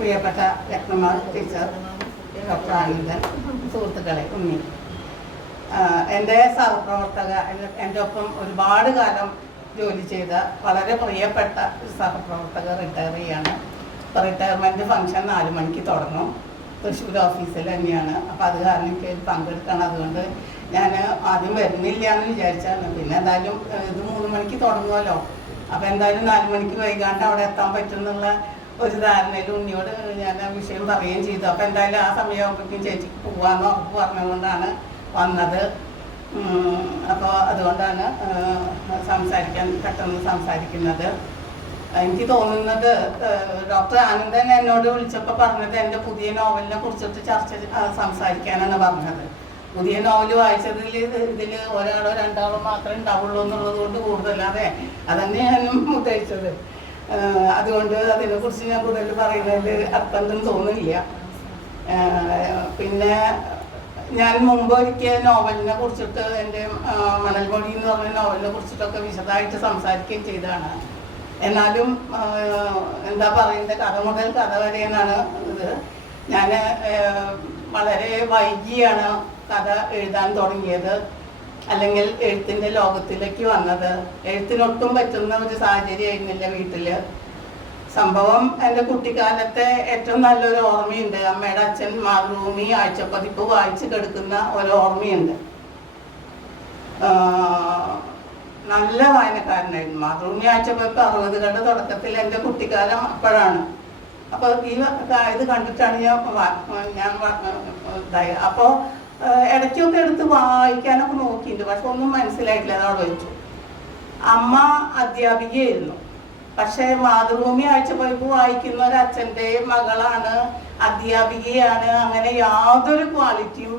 പ്രിയപ്പെട്ട രത്നമാർ teacher, doctor Anandan, സുഹൃത്തുക്കളെ, ഉണ്ണി, എൻ്റെ സഹപ്രവർത്തക, എൻ്റെ ഒപ്പം ഒരുപാട് കാലം ജോലി ചെയ്ത വളരെ പ്രിയപ്പെട്ട ഒരു സഹപ്രവർത്തക റിട്ടയർ ചെയ്യാണ്. ഇപ്പോൾ റിട്ടയർമെൻറ്റ് ഫംഗ്ഷൻ 4 മണിക്ക് തുടങ്ങും. തൃശ്ശൂർ ഓഫീസിൽ തന്നെയാണ്. അപ്പോൾ അത് കാരണം എനിക്ക് പങ്കെടുക്കണം. അതുകൊണ്ട് ഞാൻ ആദ്യം വരുന്നില്ല എന്ന് വിചാരിച്ചാണ്. പിന്നെ എന്തായാലും ഇത് 3 മണിക്ക് തുടങ്ങുമല്ലോ. അപ്പോൾ എന്തായാലും 4 മണിക്ക് വൈകാണ്ട് അവിടെ എത്താൻ പറ്റുമെന്നുള്ള ഒരു ധാരണയിൽ ഉണ്ണിയോട് ഞാൻ ആ വിഷയം പറയുകയും ചെയ്തു. അപ്പോൾ എന്തായാലും ആ സമയമാകുമ്പോഴേക്കും ചേച്ചിക്ക് പോകാമെന്ന് ഉറപ്പ് പറഞ്ഞുകൊണ്ടാണ് വന്നത്. അപ്പോൾ അതുകൊണ്ടാണ് പെട്ടെന്ന് സംസാരിക്കുന്നത്. എനിക്ക് തോന്നുന്നത് ഡോക്ടർ ആനന്ദൻ എന്നോട് വിളിച്ചപ്പോൾ പറഞ്ഞത് എൻ്റെ പുതിയ നോവലിനെ കുറിച്ചിട്ട് സംസാരിക്കാനാണ് പറഞ്ഞത്. പുതിയ നോവൽ വായിച്ചതിൽ ഇതിൽ ഒരാളോ രണ്ടാളോ മാത്രമേ ഉണ്ടാവുള്ളൂ എന്നുള്ളത് കൊണ്ട് കൂടുതലാതെ അതന്നെ ഞാനും ഉദ്ദേശിച്ചത്. അതുകൊണ്ട് അതിനെക്കുറിച്ച് ഞാൻ കൂടുതൽ പറയുന്നതിൽ അർത്ഥം തോന്നുന്നില്ല. പിന്നെ ഞാൻ മുമ്പ് ഒരിക്കൽ നോവലിനെ കുറിച്ചിട്ട് എൻ്റെ മണൽമൊഴി എന്ന് പറഞ്ഞ നോവലിനെ കുറിച്ചിട്ടൊക്കെ വിശദമായിട്ട് സംസാരിക്കുകയും ചെയ്തതാണ്. എന്നാലും എന്താ പറയുന്നത്, കഥ മുതൽ കഥ വരെ എന്നാണ് ഇത്. ഞാൻ വളരെ വൈകിയാണ് കഥ എഴുതാൻ തുടങ്ങിയത്, അല്ലെങ്കിൽ എഴുത്തിൻ്റെ ലോകത്തിലേക്ക് വന്നത്. എഴുത്തിനൊട്ടും പറ്റുന്ന ഒരു സാഹചര്യമായിരുന്നില്ല വീട്ടിൽ. സംഭവം എൻ്റെ കുട്ടിക്കാലത്തെ ഏറ്റവും നല്ലൊരു ഓർമ്മയുണ്ട്. അമ്മയുടെ അച്ഛൻ മാതൃഭൂമി ആഴ്ചപ്പതിപ്പ് വായിച്ച് കിടക്കുന്ന ഒരു ഓർമ്മയുണ്ട്. നല്ല വായനക്കാരനായിരുന്നു. മാതൃഭൂമി ആഴ്ചപ്പതിപ്പ് 60കളുടെ തുടക്കത്തിൽ എൻ്റെ കുട്ടിക്കാലം അപ്പോഴാണ്. അപ്പോൾ ഇത് കണ്ടിട്ടാണ് ഞാൻ അപ്പോൾ ഇടയ്ക്കൊക്കെ എടുത്ത് വായിക്കാനൊക്കെ നോക്കിയിട്ടുണ്ട്. പക്ഷെ ഒന്നും മനസ്സിലായിട്ടില്ല. അതവിടെ വെച്ചു. അമ്മ അധ്യാപികയായിരുന്നു. പക്ഷേ മാതൃഭൂമി ആഴ്ചപ്പതിപ്പ് വായിക്കുന്ന ഒരു അച്ഛൻ്റെ മകളാണ്, അധ്യാപികയാണ്. അങ്ങനെ യാതൊരു ക്വാളിറ്റിയും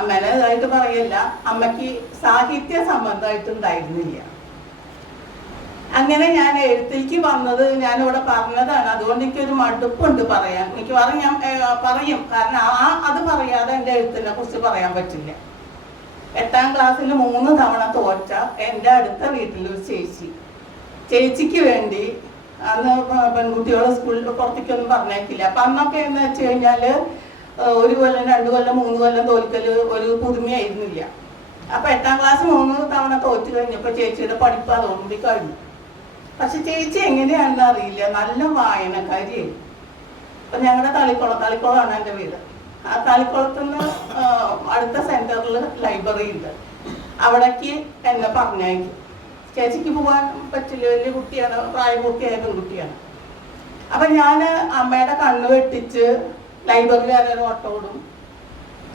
അമ്മേനേതായിട്ട് പറയല്ല, അമ്മയ്ക്ക് സാഹിത്യ സംബന്ധമായിട്ടുണ്ടായിരുന്നില്ല. അങ്ങനെ ഞാൻ എഴുത്തിലേക്ക് വന്നത് ഞാനിവിടെ പറഞ്ഞതാണ്. അതുകൊണ്ട് എനിക്കൊരു മടുപ്പുണ്ട് പറയാൻ. മിക്കവാറും ഞാൻ പറയും, കാരണം അത് പറയാതെ എൻ്റെ എഴുത്തിനെ കുറിച്ച് പറയാൻ പറ്റില്ല. 8ാം ക്ലാസ്സിൽ 3 തവണ തോറ്റ എൻ്റെ അടുത്ത വീട്ടിലൊരു ചേച്ചിക്ക് വേണ്ടി അന്ന് പെൺകുട്ടികളെ സ്കൂളിൽ പുറത്തേക്കൊന്നും പറഞ്ഞേക്കില്ല. അപ്പം അന്നൊക്കെ എന്ന് വെച്ച് കഴിഞ്ഞാൽ 1 കൊല്ലം 2 കൊല്ലം 3 കൊല്ലം തോൽക്കൽ ഒരു പുതുമയായിരുന്നില്ല. അപ്പം 8ാം ക്ലാസ് 3 തവണ തോറ്റ് കഴിഞ്ഞപ്പോൾ ചേച്ചിയുടെ പഠിപ്പ് അതോടുകൂടി കഴിഞ്ഞു. പക്ഷെ ചേച്ചി എങ്ങനെയാണെന്ന് അറിയില്ല, നല്ല വായനക്കാരിയായി. അപ്പം ഞങ്ങളുടെ തളിക്കുളമാണ് എൻ്റെ വീട്. ആ തളിക്കുളത്തുനിന്ന് അടുത്ത സെൻറ്ററിൽ ലൈബ്രറി ഉണ്ട്. അവിടേക്ക് എന്നെ പറഞ്ഞയക്കും. ചേച്ചിക്ക് പോകാൻ പറ്റില്ല, വലിയ കുട്ടിയാണ്, പ്രായപൂർത്തിയായ പെൺകുട്ടിയാണ്. അപ്പം ഞാൻ അമ്മയുടെ കണ്ണ് വെട്ടിച്ച് ലൈബ്രറിക്കാരൊരു ഓട്ടോടും.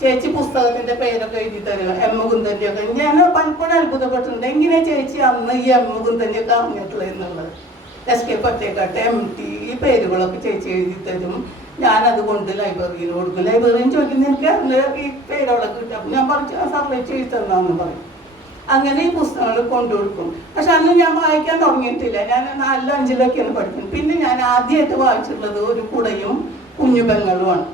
ചേച്ചി പുസ്തകത്തിൻ്റെ പേരൊക്കെ എഴുതി തരും, എം മുകുന്ദൻ്റെയൊക്കെ. ഞാൻ പലപ്പോഴും അത്ഭുതപ്പെട്ടിട്ടുണ്ട്, എങ്ങനെ ചേച്ചി അന്ന് ഈ എം മുകുന്ദൻ്റെയൊക്കെ അറിഞ്ഞിട്ടുള്ളത് എന്നുള്ളത്. എസ് കെ പൊറ്റേക്കാട്ടെ, MT, ഈ പേരുകളൊക്കെ ചേച്ചി എഴുതി തരും. ഞാനത് കൊണ്ട് ലൈബ്രറിയിൽ കൊടുക്കും. ലൈബ്രറിയിൽ ചോദിക്കുന്ന എനിക്ക് അതിൽ ഈ പേരുകളൊക്കെ കിട്ടും. അപ്പം ഞാൻ പറഞ്ഞു സർലേച്ച് എഴുതി തന്നാന്ന് പറയും. അങ്ങനെ ഈ പുസ്തകങ്ങൾ കൊണ്ടുകൊടുക്കും. പക്ഷെ അന്ന് ഞാൻ വായിക്കാൻ തുടങ്ങിയിട്ടില്ല. ഞാൻ 4, 5ലൊക്കെയാണ് പഠിക്കുന്നത്. പിന്നെ ഞാൻ ആദ്യമായിട്ട് വായിച്ചിട്ടുള്ളത് ഒരു കുടയും കുഞ്ഞു പെങ്ങളുമാണ്.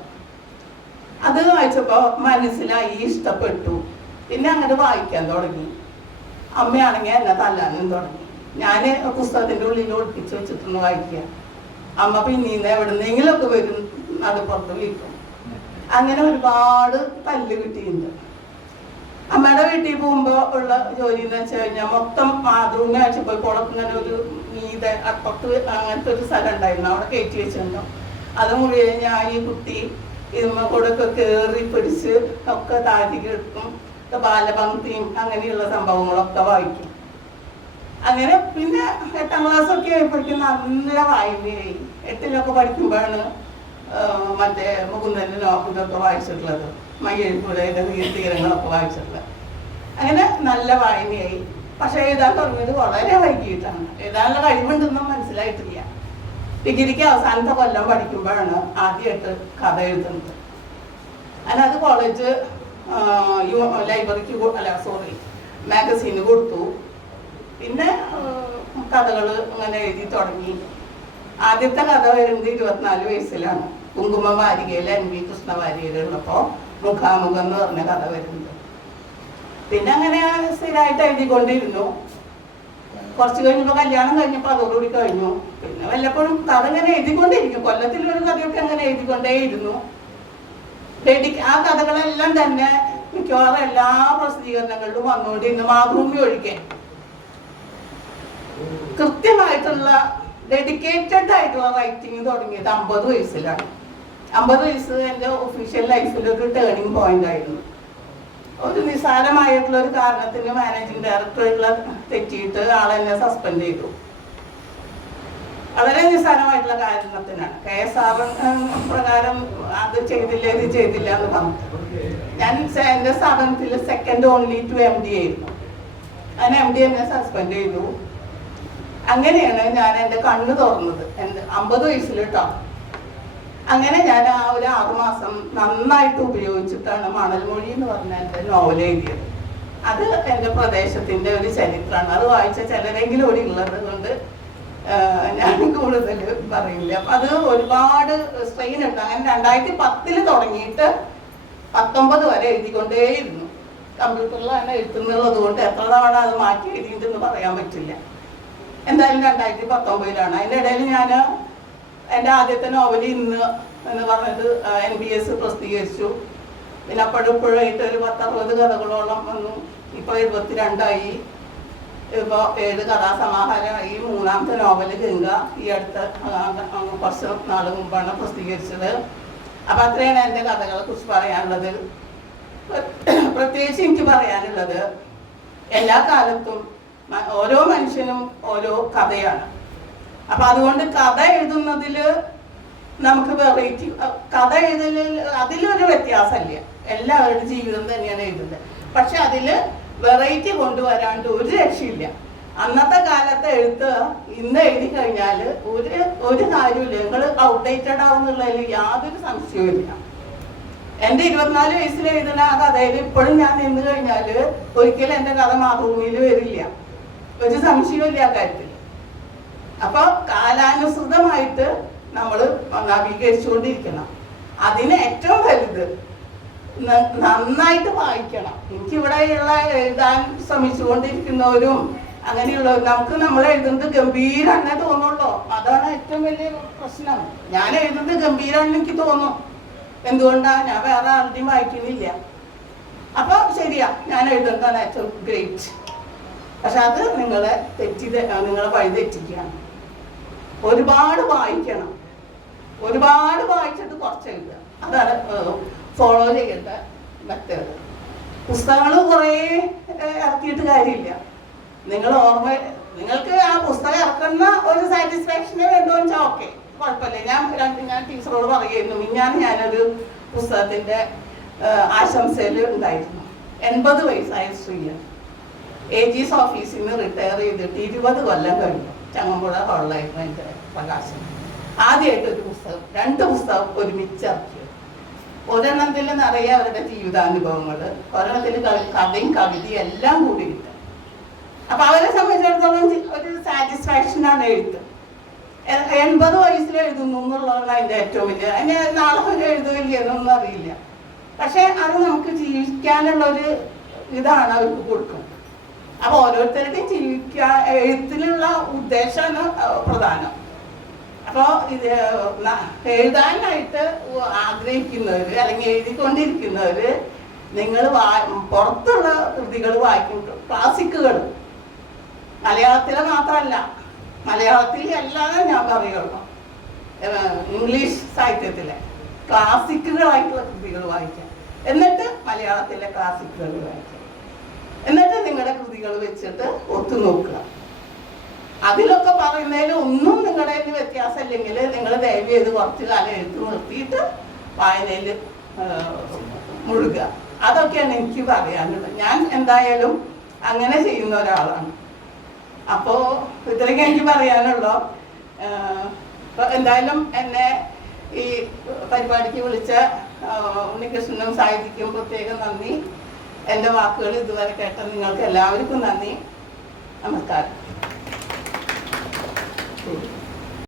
അത് വായിച്ചപ്പോൾ മനസ്സിലായി, ഇഷ്ടപ്പെട്ടു. പിന്നെ അങ്ങനെ വായിക്കാൻ തുടങ്ങി. അമ്മയാണെങ്കിൽ എന്നെ തല്ലാനും തുടങ്ങി. ഞാൻ പുസ്തകത്തിൻ്റെ ഉള്ളിൽ ഒളിപ്പിച്ച് വെച്ചിട്ടൊന്ന് വായിക്കുക. അമ്മ പിന്നീന്ന് എവിടെന്നെങ്കിലുമൊക്കെ വരും, അത് പുറത്ത് വിൽക്കും. അങ്ങനെ ഒരുപാട് തല്ല് കിട്ടിയിട്ടുണ്ട്. അമ്മയുടെ വീട്ടിൽ പോകുമ്പോൾ ഉള്ള ജോലി എന്ന് വെച്ച് കഴിഞ്ഞാൽ മൊത്തം മാതൃഭൂമി ആഴ്ചപ്പോഴപ്പോഴൊക്കെ ഇങ്ങനെ ഒരു മീതെ അപ്പുറത്ത് അങ്ങനത്തെ ഒരു സ്ഥലം ഉണ്ടായിരുന്നു, അവിടെ കയറ്റി വെച്ചിട്ടുണ്ടാവും. അത് മുഴുവൻ ഞാൻ ഈ കുട്ടി ഇതുമ്മ കൂടെ ഒക്കെ കയറി പിടിച്ച് ഒക്കെ താഴ്ത്തിക്ക് എടുക്കും. ബാലപംക്തിയും അങ്ങനെയുള്ള സംഭവങ്ങളൊക്കെ വായിക്കും. അങ്ങനെ പിന്നെ 8ാം ക്ലാസ്സൊക്കെ ആയപ്പോഴേക്കും നല്ല വായനയായി. 8ലൊക്കെ പഠിക്കുമ്പോഴാണ് മറ്റേ മുകുന്ദൻ്റെ ഇതൊക്കെ വായിച്ചിട്ടുള്ളത്, മയ്യഴിപ്പുഴയുടെ തീരങ്ങളൊക്കെ വായിച്ചിട്ടുള്ളത്. അങ്ങനെ നല്ല വായനയായി. പക്ഷെ എഴുതാൻ തുടങ്ങിയത് വളരെ വൈകിട്ടാണ്. എഴുതാനുള്ള കഴിവുണ്ടെന്നും മനസ്സിലായിട്ടില്ല. ഡിഗ്രിക്ക് അവസാനത്തെ കൊല്ലം പഠിക്കുമ്പോഴാണ് ആദ്യമായിട്ട് കഥ എഴുതുന്നത്. അതിനത് കോളേജ് ലൈബ്രറിക്ക് മാഗസീന് കൊടുത്തു. പിന്നെ കഥകൾ അങ്ങനെ എഴുതി തുടങ്ങി. ആദ്യത്തെ കഥ വരുന്നത് 24 വയസ്സിലാണ്. കുങ്കുമ വാരികയിൽ NV കൃഷ്ണവാര്യരുള്ളപ്പോൾ മുഖാമുഖം എന്ന് പറഞ്ഞ കഥ വരുന്നത്. പിന്നെ അങ്ങനെ സ്ഥിരമായിട്ട് എഴുതിക്കൊണ്ടിരുന്നു. കുറച്ച് കഴിഞ്ഞപ്പോൾ കല്യാണം കഴിഞ്ഞപ്പോൾ അതോടുകൂടി കഴിഞ്ഞു. പിന്നെ വല്ലപ്പോഴും കഥ ഇങ്ങനെ എഴുതിക്കൊണ്ടേയിരിക്കും, കൊല്ലത്തിലൊരു കഥയൊക്കെ അങ്ങനെ എഴുതിക്കൊണ്ടേയിരുന്നു. ആ കഥകളെല്ലാം തന്നെ മിക്കവാറും എല്ലാ പ്രസിദ്ധീകരണങ്ങളിലും വന്നുകൊണ്ടിരുന്നു, മാതൃഭൂമി ഒഴികെ. കൃത്യമായിട്ടുള്ള ഡെഡിക്കേറ്റഡ് ആയിട്ടുള്ള റൈറ്റിംഗ് തുടങ്ങിയത് 50 വയസ്സിലാണ്. 50 വയസ്സ് എൻ്റെ ഒഫീഷ്യൽ ലൈഫിലൊരു ടേണിംഗ് പോയിന്റ് ആയിരുന്നു. ഒരു നിസ്സാരമായിട്ടുള്ള ഒരു കാരണത്തിന് മാനേജിങ് ഡയറക്ടറുള്ള തെറ്റിയിട്ട് ആളെന്നെ സസ്പെൻഡ് ചെയ്തു. വളരെ നിസ്സാരമായിട്ടുള്ള കാരണത്തിനാണ്. KSR പ്രകാരം അത് ചെയ്തില്ല ഇത് ചെയ്തില്ല എന്ന് പറഞ്ഞു. ഞാൻ എൻ്റെ സ്ഥാപനത്തിൽ സെക്കൻഡ് ഓൺലി ടു MD ആയിരുന്നു. അങ്ങനെ MD എന്നെ സസ്പെൻഡ് ചെയ്തു. അങ്ങനെയാണ് ഞാൻ എൻ്റെ കണ്ണ് തുറന്നത്, എൻ്റെ 50 വയസ്സിൽ കേട്ടോ. അങ്ങനെ ഞാൻ ആ ഒരു 6 മാസം നന്നായിട്ട് ഉപയോഗിച്ചിട്ടാണ് മണൽമൊഴി എന്ന് പറഞ്ഞ എൻ്റെ നോവൽ എഴുതിയത്. അത് എൻ്റെ പ്രദേശത്തിൻ്റെ ഒരു ചരിത്രമാണ്. അത് വായിച്ച ചിലരെങ്കിലും ഇവിടെ ഉള്ളത് കൊണ്ട് ഞാൻ കൂടുതൽ പറയില്ല. അപ്പം അത് ഒരുപാട് സ്ട്രെയിൻ ഉണ്ട്. അങ്ങനെ 2010 തുടങ്ങിയിട്ട് 19 വരെ എഴുതിക്കൊണ്ടേയിരുന്നു. കമ്പ്യൂട്ടറിൽ തന്നെ എഴുത്തുന്നുള്ളത് കൊണ്ട് എത്ര തവണ അത് മാറ്റി എഴുതിയിട്ടുണ്ടെന്ന് പറയാൻ പറ്റില്ല. എന്തായാലും 2019 അതിൻ്റെ ഇടയിൽ ഞാൻ എൻ്റെ ആദ്യത്തെ നോവൽ ഇന്ന് എന്ന് പറഞ്ഞത് NBS പ്രസിദ്ധീകരിച്ചു. പിന്നെ അപ്പോഴിപ്പോഴായിട്ട് ഒരു 10-60 കഥകളോളം വന്നു. ഇപ്പോൾ 22ആയി. ഇപ്പോൾ 7 കഥാസമാഹാരമായി. 3ാമത്തെ നോവല് ഗംഗ ഈ അടുത്ത കുറച്ച് നാൾ മുമ്പാണ് പ്രസിദ്ധീകരിച്ചത്. അപ്പം അത്രയാണ് എൻ്റെ കഥകളെ കുറിച്ച് പറയാനുള്ളത്. പ്രത്യേകിച്ച് എനിക്ക് പറയാനുള്ളത്, എല്ലാ കാലത്തും ഓരോ മനുഷ്യനും ഓരോ കഥയാണ്. അപ്പം അതുകൊണ്ട് കഥ എഴുതുന്നതിൽ നമുക്ക് വെറൈറ്റി, കഥ എഴുതലിൽ അതിലൊരു വ്യത്യാസമില്ല. എല്ലാവരുടെ ജീവിതം തന്നെയാണ് എഴുതുന്നത്. പക്ഷെ അതിൽ വെറൈറ്റി കൊണ്ടുവരാണ്ട് ഒരു രക്ഷയില്ല. അന്നത്തെ കാലത്തെ എഴുത്ത് ഇന്ന് എഴുതി കഴിഞ്ഞാൽ ഒരു കാര്യമില്ല, നിങ്ങൾ ഔട്ട്ഡേറ്റഡ് ആവുന്നുള്ളതിൽ യാതൊരു സംശയവും ഇല്ല. എൻ്റെ 24 വയസ്സിൽ എഴുതുന്ന ആ കഥയിൽ ഇപ്പോഴും ഞാൻ നിന്ന് കഴിഞ്ഞാൽ ഒരിക്കലും എൻ്റെ കഥ മാതൃഭൂമിയിൽ വരില്ല, ഒരു സംശയവും ആ കാര്യത്തിൽ. അപ്പൊ കാലാനുസൃതമായിട്ട് നമ്മൾ നവീകരിച്ചുകൊണ്ടിരിക്കണം. അതിന് ഏറ്റവും വലുത് നന്നായിട്ട് വായിക്കണം. എനിക്കിവിടെയുള്ള എഴുതാൻ ശ്രമിച്ചുകൊണ്ടിരിക്കുന്നവരും അങ്ങനെയുള്ളവരും നമുക്ക് നമ്മൾ എഴുതുന്നത് ഗംഭീരന്നെ തോന്നുള്ളൂ. അതാണ് ഏറ്റവും വലിയ പ്രശ്നം. ഞാൻ എഴുതുന്നത് ഗംഭീരമെന്ന് എനിക്ക് തോന്നും. എന്തുകൊണ്ടാ? ഞാൻ വേറെ ആരുടെയും വായിക്കുന്നില്ല. അപ്പൊ ശരിയാ, ഞാൻ എഴുതുന്നതാണ് ഏറ്റവും ഗ്രേറ്റ്. പക്ഷെ അത് നിങ്ങളെ വഴി തെറ്റിക്കുകയാണ്. ഒരുപാട് വായിക്കണം, ഒരുപാട് വായിച്ചിട്ട് കുറച്ച് എഴുതുക. അതാണ് ഫോളോ ചെയ്യേണ്ട മെത്തേഡ്. പുസ്തകങ്ങൾ കുറേ ഇറക്കിയിട്ട് കാര്യമില്ല. നിങ്ങൾക്ക് ആ പുസ്തകം ഇറക്കുന്ന ഒരു സാറ്റിസ്ഫാക്ഷനെ വേണ്ടോ വെച്ചാൽ ഓക്കെ, കുഴപ്പമില്ല. ഞാൻ ടീച്ചറോട് പറയുന്നു, ഞാനൊരു പുസ്തകത്തിന്റെ ആശംസയിൽ ഉണ്ടായിരുന്നു. 80 വയസ്സായ സ്ത്രീയാണ്. AG's ഓഫീസിൽ നിന്ന് റിട്ടയർ ചെയ്തിട്ട് 20 കൊല്ലം കഴിഞ്ഞു. ചങ്ങമ്പുഴ ഹോളിലായിരുന്നു എൻ്റെ പ്രകാശനം. ആദ്യമായിട്ട് ഒരു പുസ്തകം, 2 പുസ്തകം ഒരുമിച്ച് ഇറക്കിയത്. ഒരെണ്ണത്തിൽ നിറയെ അവരുടെ ജീവിതാനുഭവങ്ങൾ, ഒരെണ്ണത്തിൽ കഥയും കവിതയും എല്ലാം കൂടി കിട്ടും. അപ്പൊ അവരെ സംബന്ധിച്ചിടത്തോളം ഒരു സാറ്റിസ്ഫാക്ഷനാണ് എഴുത്ത്. 80 വയസ്സിൽ എഴുതുന്നു എന്നുള്ളതാണ് അതിൻ്റെ ഏറ്റവും വലിയ. അതിന് നാളെ വരെ എഴുതുകയില്ല എന്നൊന്നും അറിയില്ല. പക്ഷെ അത് നമുക്ക് ജീവിക്കാനുള്ളൊരു ഇതാണ് അവർക്ക് കൊടുക്കുന്നത്. അപ്പൊ ഓരോരുത്തരുടെയും ജീവിക്കാൻ എഴുത്തിനുള്ള ഉദ്ദേശമാണ് പ്രധാനം. അപ്പോൾ ഇത് എഴുതാനായിട്ട് ആഗ്രഹിക്കുന്നവർ അല്ലെങ്കിൽ എഴുതിക്കൊണ്ടിരിക്കുന്നവർ നിങ്ങൾ പുറത്തുള്ള കൃതികൾ വായിക്കും. ക്ലാസിക്കുകൾ മലയാളത്തിലെ മാത്രമല്ല, മലയാളത്തിൽ അല്ലാതെ ഞാൻ പറയുള്ളൂ, ഇംഗ്ലീഷ് സാഹിത്യത്തിലെ ക്ലാസിക്കുകളായിട്ടുള്ള കൃതികൾ വായിക്കാം. എന്നിട്ട് മലയാളത്തിലെ ക്ലാസിക്കുകൾ വായിക്കാം. എന്നിട്ട് നിങ്ങളുടെ കൃതികൾ വെച്ചിട്ട് ഒത്തുനോക്കുക. അതിലൊക്കെ പറയുന്നതിൽ ഒന്നും നിങ്ങളുടെ വ്യത്യാസമില്ലെങ്കിൽ നിങ്ങൾ ദയവ് ചെയ്ത് കുറച്ച് കാലം എഴുത്ത് നിർത്തിയിട്ട് വായനയിൽ മുഴുകുക. അതൊക്കെയാണ് എനിക്ക് പറയാനുള്ളത്. ഞാൻ എന്തായാലും അങ്ങനെ ചെയ്യുന്ന ഒരാളാണ്. അപ്പോൾ ഇത്രയൊക്കെ എനിക്ക് പറയാനുള്ളൂ. എന്തായാലും എന്നെ ഈ പരിപാടിക്ക് വിളിച്ച ഉണ്ണികൃഷ്ണനും സാഹിതിക്കും പ്രത്യേകം നന്ദി. എൻ്റെ വാക്കുകൾ ഇതുവരെ കേട്ട നിങ്ങൾക്ക് എല്ലാവർക്കും നന്ദി. നമസ്കാരം.